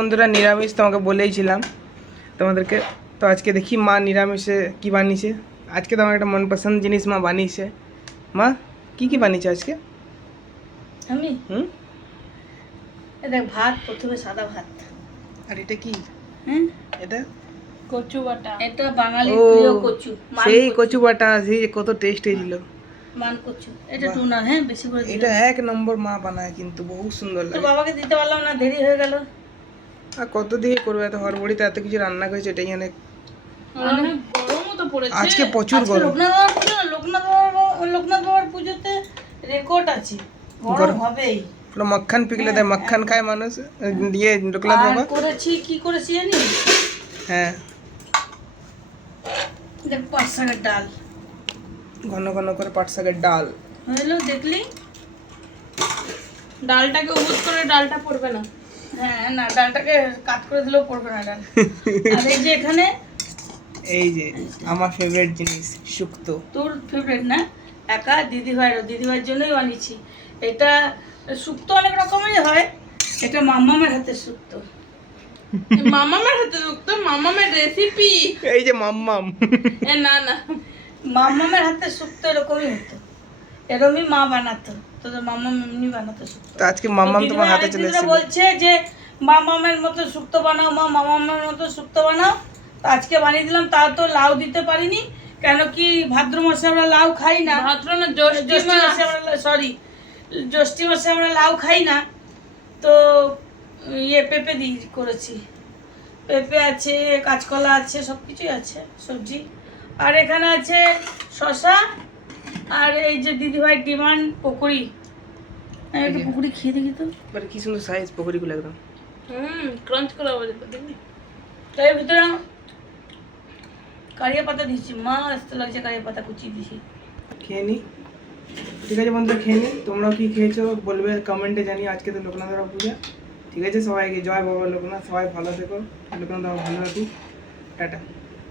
বন্ধুরা নিরামিষ তোমাকে বলেইছিলাম তোমাদেরকে। তো আজকে দেখি মা নিরামিষে কি বানিয়েছে। আজকে তো আমার একটা মনপসন্দ জিনিস মা বানিয়েছে। মা কি বানিয়েছে আজকে? আমি দেখ ভাত, প্রথমে সাদা ভাত। আর এটা কি? এটা কচু বাটা। এটা বাঙালির প্রিয় কচু। সেই কচু বাটা, সেই কত টেস্ট হয়েছিল। মান কচু। এটা টুনা, বেশি করে দিলাম। এটা এক নম্বর মা বানায়, কিন্তু বহুত সুন্দর লাগে। তো বাবাকে দিতে পারলাম না, দেরি হয়ে গেল। আর কত দিয়ে করবে, এত হরবড়িতে এত কিছু রান্না করেছে, এটাই অনেক গরমও তো পড়েছে আজকে, প্রচুর গরম। লোকনাথ বাবার পুজোতে রেকর্ড আছে, গরম হবেই। পুরো মাখন পিঘলে দেয়, মাখন খায় মানুষ দিয়ে লোকনাথ বাবা। করেছি কি করেছি জানিস? হ্যাঁ, দেখ পাট শাকের ডাল, ঘন ঘন করে পাট শাকের ডাল হলো দেখলি। ডালটাকে উবুজ করে, ডালটা পড়বে না। হ্যাঁ না, ডালটাকে কাট করে দিলেও পড়বে না ডাল। আর এই যে এখানে, এই যে আমার ফেভারিট জিনিস শুক্তো। তোর ফেভারিট না? একা দিদিভাইয়ের জন্যই বানিয়েছি এটা। শুক্তো অনেক রকমের হয়, এটা মামামের হাতের শুক্তো। মামামের হাতের শুক্তো, মামামের রেসিপি। এই যে মাম্মাম, না না, মামামের হাতের শুক্তো এরকমই হতো, এরকমই মা বানাতো। তোদের মামাম এমনি বানাতো শুক্তো। তো আজকে মাম্মাম তোমার হাতে চলে এসেছে। বলছে যে মামামের মতো শুক্তো বানাও, মামামের মতো শুক্তো বানাও। তো আজকে বানিয়ে দিলাম। তাও তো লাউ দিতে পারিনি, কেন কি ভাদ্র মাসে আমরা লাউ খাই না। ভাদ্র না, জ্যৈষ্ঠ মাসে আমরা, সরি, জ্যৈষ্ঠ মাসে আমরা লাউ খাই না। তো পেঁপে দিয়ে করেছি। পেঁপে আছে, কাঁচকলা আছে, সব কিছুই আছে সবজি। আর এখানে আছে শসা, আর এই যে দিদিভাইয়ের ডিমান্ড পকোড়ি। একটা পকোড়ি খেয়ে দেখি তো। মানে কি সুন্দর সাইজ পকোড়িগুলো, একদম ক্রাঞ্চ করা হবে দেখবি। তাই ভিতরে কারিয়া পাতা দিচ্ছি, মস্ত লাগছে কারিয়া পাতা কুচিয়ে দিছি। খেয়ে নি। ঠিক আছে বন্ধুরা, খেয়ে নি। তোমরাও কি খেয়েছো বলবে কমেন্টে, জানিয়ে। আজকে তো লোকনাথ বাবা পূজা। ঠিক আছে, সবাইকে জয় বাবা লোকনাথ। সবাই ভালো থেকো, লোকনাথ বাবা ভালো রাখুক। টাটা।